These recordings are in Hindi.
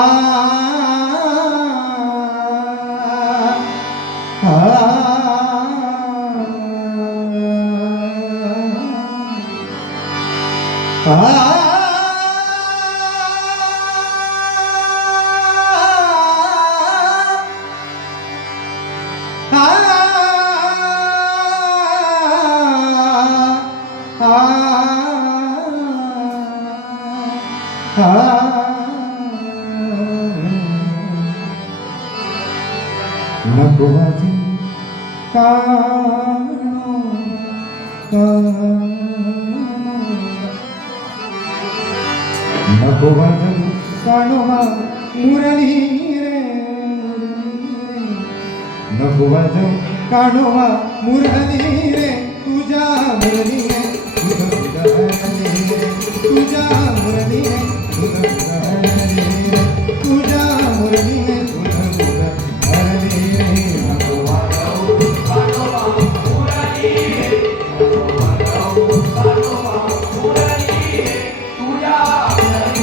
Ah નગવાજી કાનો નગવાજમ કાનોમાં મુરલી રે નગવાજમ કાનોમાં મુરલી રે તુજા મુરલી રે તુજા મુરલી રે તુજા મુરલી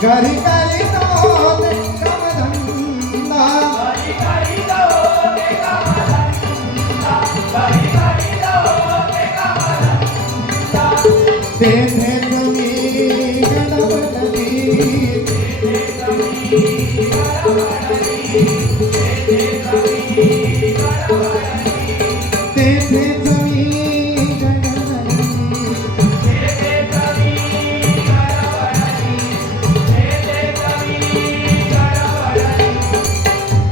Gari Gari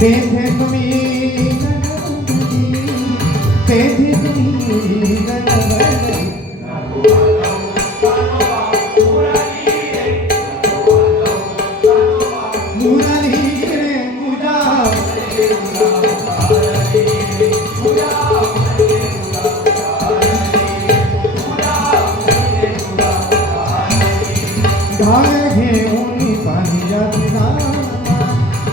तेथे तुम्ही तेथे तुम्ही गणपती रे पूजा गार घेऊन पाणी जाती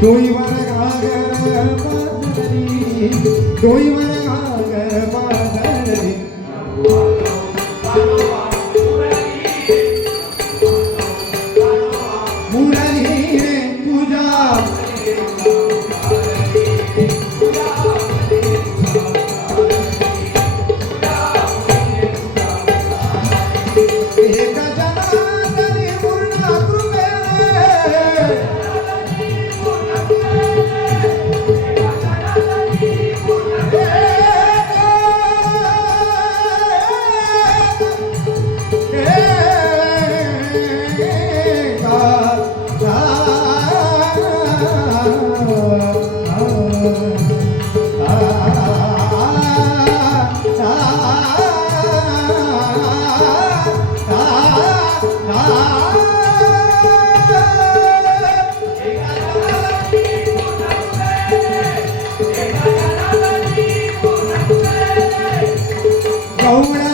કોઈ વાર આગળ પાછળ કોઈ વાર આગળ Oh, my God.